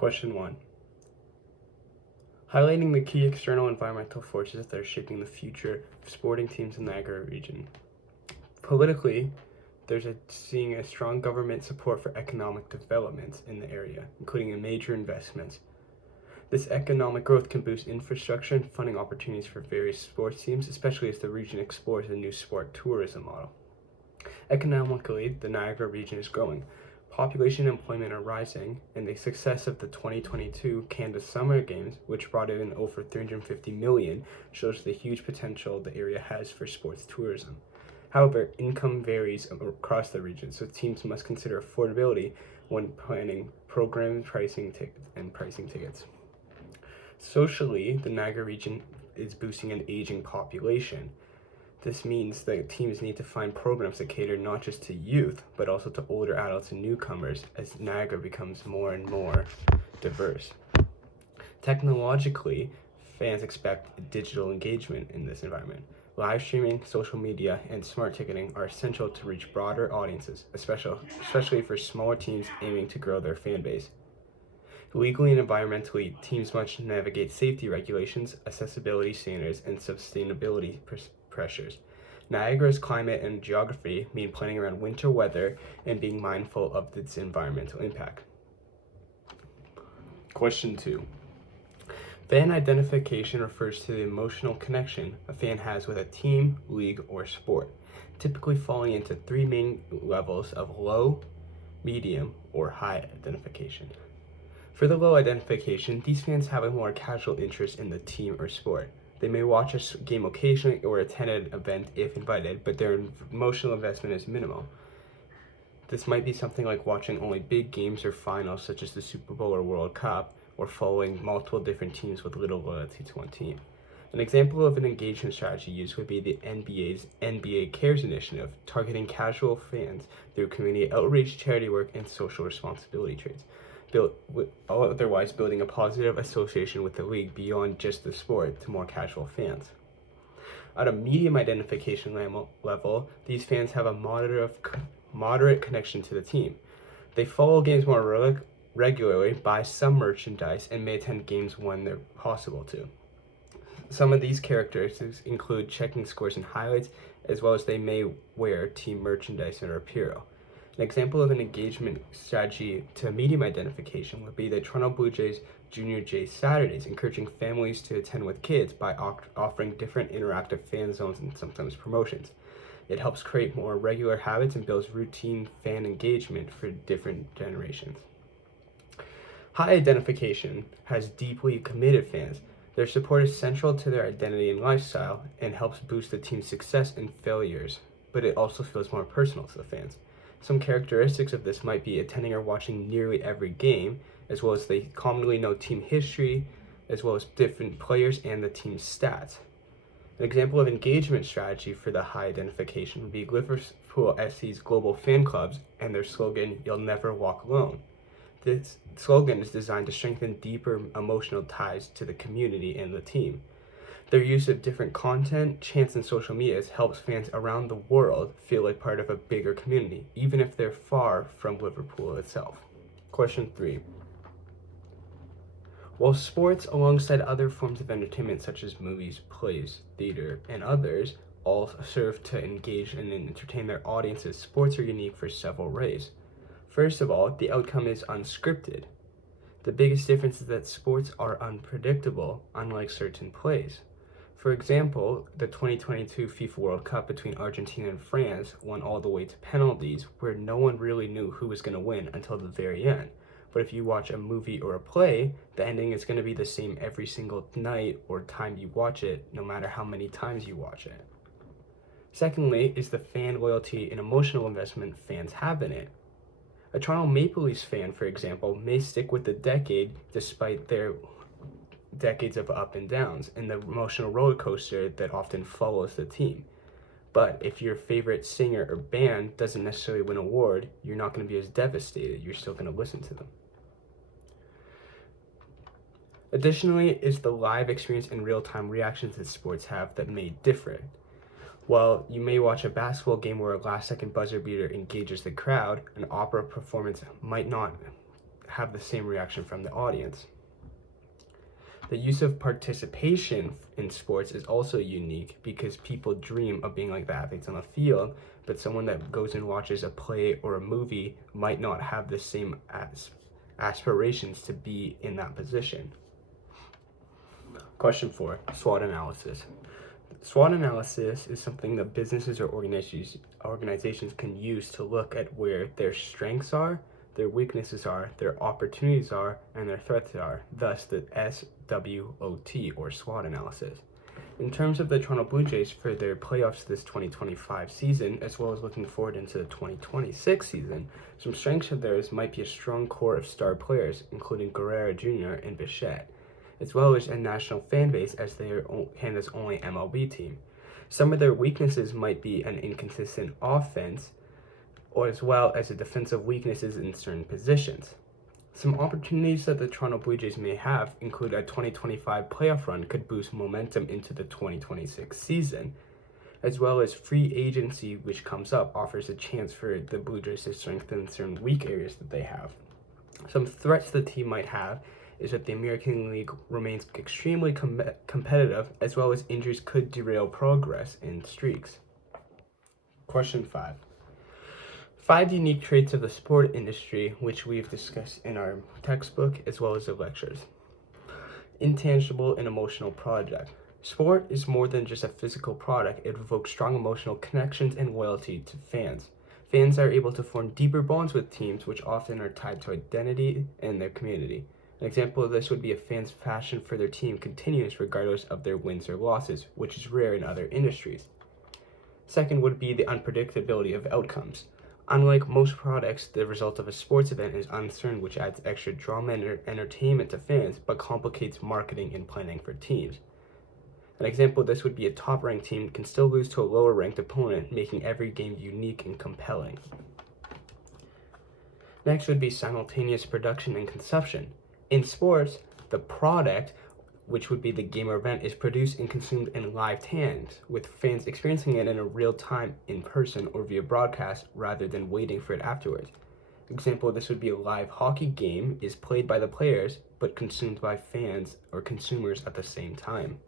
Question 1. Highlighting the key external environmental forces that are shaping the future of sporting teams in the Niagara region. Politically, there's seeing a strong government support for economic development in the area, including major investments. This economic growth can boost infrastructure and funding opportunities for various sports teams, especially as the region explores a new sport tourism model. Economically, the Niagara region is growing. Population and employment are rising, and the success of the 2022 Canada Summer Games, which brought in over $350 million, shows the huge potential the area has for sports tourism. However, income varies across the region, so teams must consider affordability when planning program pricing tickets. Socially, the Niagara region is boosting an aging population. This means that teams need to find programs that cater not just to youth, but also to older adults and newcomers as Niagara becomes more and more diverse. Technologically, fans expect digital engagement in this environment. Live streaming, social media, and smart ticketing are essential to reach broader audiences, especially for smaller teams aiming to grow their fan base. Legally and environmentally, teams must navigate safety regulations, accessibility standards, and sustainability pressures. Niagara's climate and geography mean planning around winter weather and being mindful of its environmental impact. Question 2. Fan identification refers to the emotional connection a fan has with a team, league, or sport, typically falling into three main levels of low, medium, or high identification. For the low identification, these fans have a more casual interest in the team or sport. They may watch a game occasionally or attend an event if invited, but their emotional investment is minimal. This might be something like watching only big games or finals such as the Super Bowl or World Cup, or following multiple different teams with little loyalty to one team. An example of an engagement strategy used would be the NBA's NBA Cares initiative, targeting casual fans through community outreach, charity work, and social responsibility traits. Otherwise building a positive association with the league beyond just the sport to more casual fans. At a medium identification level, these fans have a moderate connection to the team. They follow games more regularly, buy some merchandise, and may attend games when they're possible to. Some of these characteristics include checking scores and highlights, as well as they may wear team merchandise or apparel. An example of an engagement strategy to medium identification would be the Toronto Blue Jays Junior Jays Saturdays, encouraging families to attend with kids by offering different interactive fan zones and sometimes promotions. It helps create more regular habits and builds routine fan engagement for different generations. High identification has deeply committed fans. Their support is central to their identity and lifestyle and helps boost the team's success and failures, but it also feels more personal to the fans. Some characteristics of this might be attending or watching nearly every game, as well as they commonly know team history, as well as different players and the team's stats. An example of engagement strategy for the high identification would be Liverpool SC's global fan clubs and their slogan, "You'll never walk alone." This slogan is designed to strengthen deeper emotional ties to the community and the team. Their use of different content, chants, and social media helps fans around the world feel like part of a bigger community, even if they're far from Liverpool itself. Question 3. While sports, alongside other forms of entertainment such as movies, plays, theater, and others, all serve to engage and entertain their audiences, sports are unique for several ways. First of all, the outcome is unscripted. The biggest difference is that sports are unpredictable, unlike certain plays. For example, the 2022 FIFA World Cup between Argentina and France went all the way to penalties, where no one really knew who was going to win until the very end. But if you watch a movie or a play, the ending is going to be the same every single night or time you watch it, no matter how many times you watch it. Secondly is the fan loyalty and emotional investment fans have in it. A Toronto Maple Leafs fan, for example, may stick with the decade despite their decades of up and downs and the emotional roller coaster that often follows the team. But if your favorite singer or band doesn't necessarily win an award, you're not going to be as devastated. You're still going to listen to them. Additionally is the live experience and real-time reactions that sports have that may differ. While you may watch a basketball game where a last-second buzzer beater engages the crowd, an opera performance might not have the same reaction from the audience. The use of participation in sports is also unique because people dream of being like the athletes on the field, but someone that goes and watches a play or a movie might not have the same aspirations to be in that position. Question 4, SWOT analysis. SWOT analysis is something that businesses or organizations can use to look at where their strengths are, their weaknesses are, their opportunities are, and their threats are, thus the SWOT or SWOT analysis. In terms of the Toronto Blue Jays for their playoffs this 2025 season, as well as looking forward into the 2026 season, some strengths of theirs might be a strong core of star players, including Guerrero Jr. and Bichette, as well as a national fan base as they are Canada's only MLB team. Some of their weaknesses might be an inconsistent offense, or as well as the defensive weaknesses in certain positions. Some opportunities that the Toronto Blue Jays may have include a 2025 playoff run could boost momentum into the 2026 season, as well as free agency, which comes up, offers a chance for the Blue Jays to strengthen certain weak areas that they have. Some threats the team might have is that the American League remains extremely competitive, as well as injuries could derail progress in streaks. Question 5. 5 unique traits of the sport industry, which we've discussed in our textbook as well as the lectures. Intangible and emotional project. Sport is more than just a physical product. It evokes strong emotional connections and loyalty to fans. Fans are able to form deeper bonds with teams, which often are tied to identity and their community. An example of this would be a fan's passion for their team continues regardless of their wins or losses, which is rare in other industries. Second would be the unpredictability of outcomes. Unlike most products, the result of a sports event is uncertain, which adds extra drama and entertainment to fans, but complicates marketing and planning for teams. An example of this would be a top-ranked team can still lose to a lower-ranked opponent, making every game unique and compelling. Next would be simultaneous production and consumption. In sports, the product, which would be the game or event, is produced and consumed in live times, with fans experiencing it in a real time in person or via broadcast rather than waiting for it afterwards. Example of this would be a live hockey game is played by the players but consumed by fans or consumers at the same time.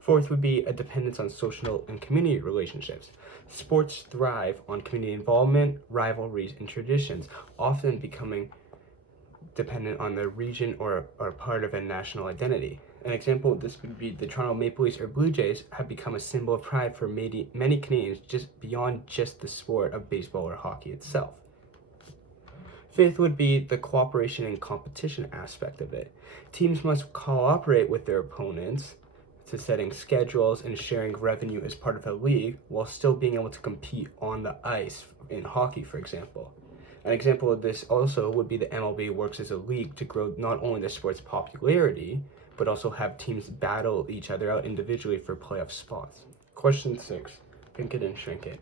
Fourth would be a dependence on social and community relationships. Sports thrive on community involvement, rivalries, and traditions, often becoming dependent on the region or part of a national identity. An example of this would be the Toronto Maple Leafs or Blue Jays have become a symbol of pride for many Canadians just beyond just the sport of baseball or hockey itself. Fifth would be the cooperation and competition aspect of it. Teams must cooperate with their opponents to setting schedules and sharing revenue as part of a league while still being able to compete on the ice in hockey, for example. An example of this also would be the MLB works as a league to grow not only the sport's popularity, but also have teams battle each other out individually for playoff spots. Question 6, Pink It and Shrink It.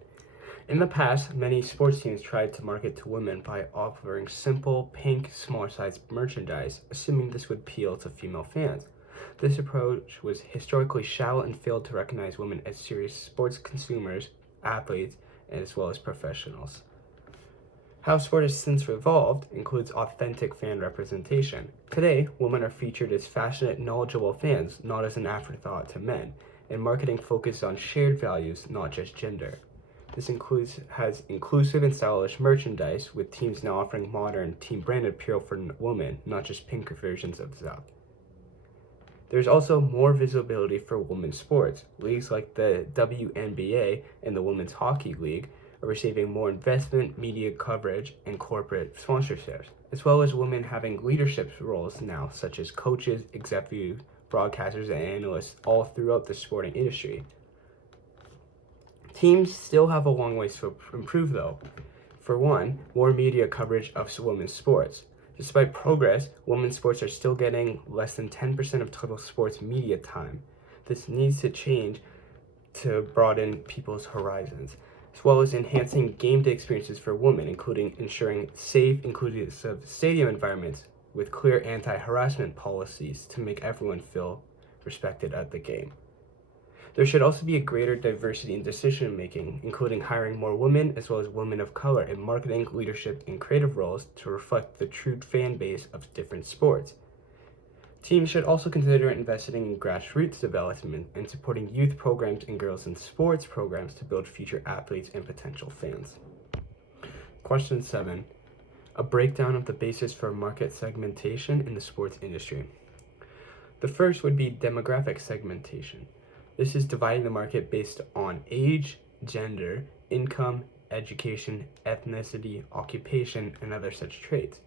In the past, many sports teams tried to market to women by offering simple, pink, smaller-sized merchandise, assuming this would appeal to female fans. This approach was historically shallow and failed to recognize women as serious sports consumers, athletes, as well as professionals. How sport has since evolved includes authentic fan representation. Today, women are featured as passionate, knowledgeable fans, not as an afterthought to men, and marketing focuses on shared values, not just gender. This has inclusive and stylish merchandise, with teams now offering modern, team-branded apparel for women, not just pink versions of stuff. There's also more visibility for women's sports. Leagues like the WNBA and the Women's Hockey League are receiving more investment, media coverage, and corporate sponsorships, as well as women having leadership roles now, such as coaches, executives, broadcasters, and analysts all throughout the sporting industry. Teams still have a long ways to improve though. For one, more media coverage of women's sports. Despite progress, women's sports are still getting less than 10% of total sports media time. This needs to change to broaden people's horizons, as well as enhancing game day experiences for women, including ensuring safe, inclusive stadium environments with clear anti-harassment policies to make everyone feel respected at the game. There should also be a greater diversity in decision making, including hiring more women as well as women of color in marketing, leadership, and creative roles to reflect the true fan base of different sports. Teams should also consider investing in grassroots development and supporting youth programs and girls in sports programs to build future athletes and potential fans. Question 7. A breakdown of the basis for market segmentation in the sports industry. The first would be demographic segmentation. This is dividing the market based on age, gender, income, education, ethnicity, occupation, and other such traits.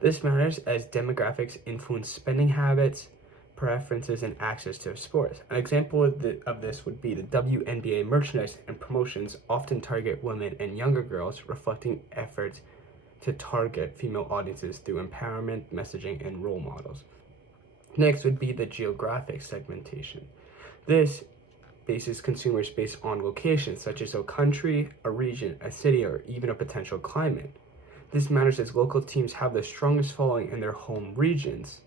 This matters as demographics influence spending habits, preferences, and access to sports. An example of this would be the WNBA merchandise and promotions often target women and younger girls, reflecting efforts to target female audiences through empowerment, messaging, and role models. Next would be the geographic segmentation. This bases consumers based on locations such as a country, a region, a city, or even a potential climate. This matters as local teams have the strongest following in their home regions.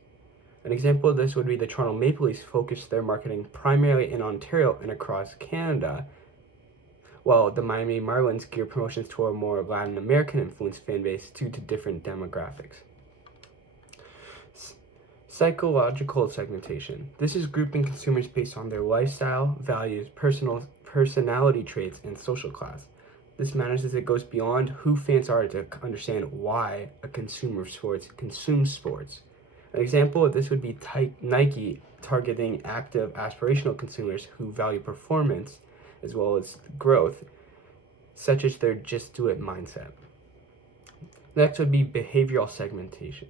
An example of this would be the Toronto Maple Leafs focus their marketing primarily in Ontario and across Canada, while the Miami Marlins gear promotions to a more Latin American influenced fan base due to different demographics. Psychological segmentation. This is grouping consumers based on their lifestyle, values, personality traits, and social class. This matters as it goes beyond who fans are to understand why a consumer of sports consumes sports. An example of this would be Nike targeting active, aspirational consumers who value performance as well as growth, such as their just do it mindset. Next would be behavioral segmentation.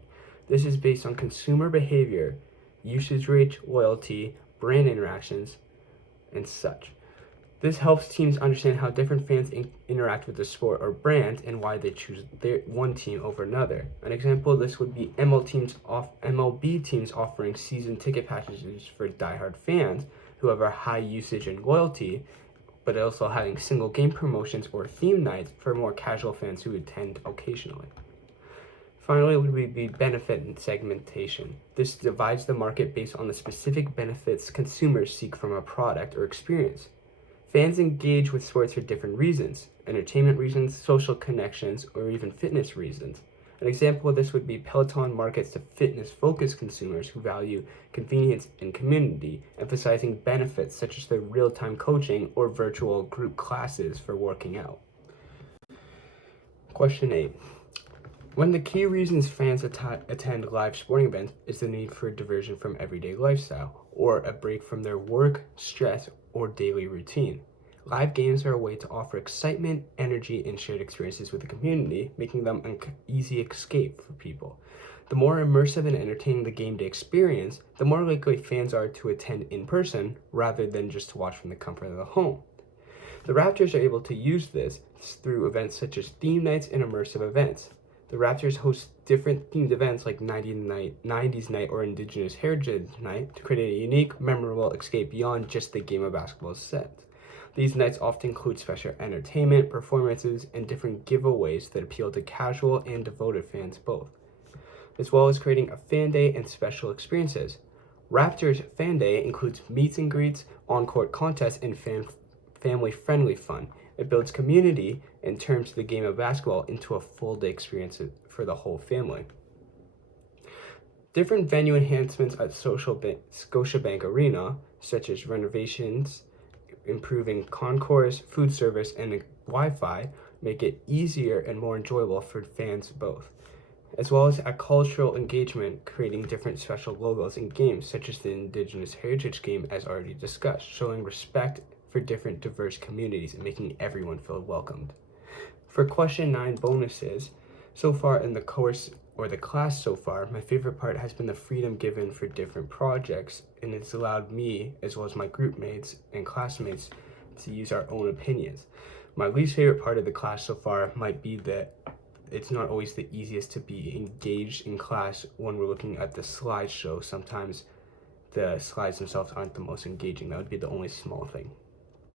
This is based on consumer behavior, usage rates, loyalty, brand interactions, and such. This helps teams understand how different fans interact with the sport or brand and why they choose one team over another. An example of this would be MLB teams offering season ticket packages for diehard fans who have a high usage and loyalty, but also having single game promotions or theme nights for more casual fans who attend occasionally. Finally, would be benefit segmentation. This divides the market based on the specific benefits consumers seek from a product or experience. Fans engage with sports for different reasons: entertainment reasons, social connections, or even fitness reasons. An example of this would be Peloton markets to fitness-focused consumers who value convenience and community, emphasizing benefits such as their real-time coaching or virtual group classes for working out. Question 8. One of the key reasons fans attend live sporting events is the need for a diversion from everyday lifestyle, or a break from their work, stress, or daily routine. Live games are a way to offer excitement, energy, and shared experiences with the community, making them an easy escape for people. The more immersive and entertaining the game day experience, the more likely fans are to attend in person rather than just to watch from the comfort of the home. The Raptors are able to use this through events such as theme nights and immersive events. The Raptors host different themed events like 90s Night or Indigenous Heritage Night to create a unique, memorable escape beyond just the game of basketball set. These nights often include special entertainment, performances, and different giveaways that appeal to casual and devoted fans both, as well as creating a fan day and special experiences. Raptors Fan Day includes meets and greets, on-court contests, and family-friendly fun. It builds community and turns the game of basketball into a full-day experience for the whole family. Different venue enhancements at Scotiabank Arena, such as renovations, improving concourse, food service, and Wi-Fi, make it easier and more enjoyable for fans both, as well as a cultural engagement, creating different special logos in games, such as the Indigenous Heritage game as already discussed, showing respect for different diverse communities and making everyone feel welcomed. For question 9 bonuses, so far in the course or the class so far, my favorite part has been the freedom given for different projects, and it's allowed me, as well as my group mates and classmates, to use our own opinions. My least favorite part of the class so far might be that it's not always the easiest to be engaged in class when we're looking at the slideshow. Sometimes the slides themselves aren't the most engaging. That would be the only small thing.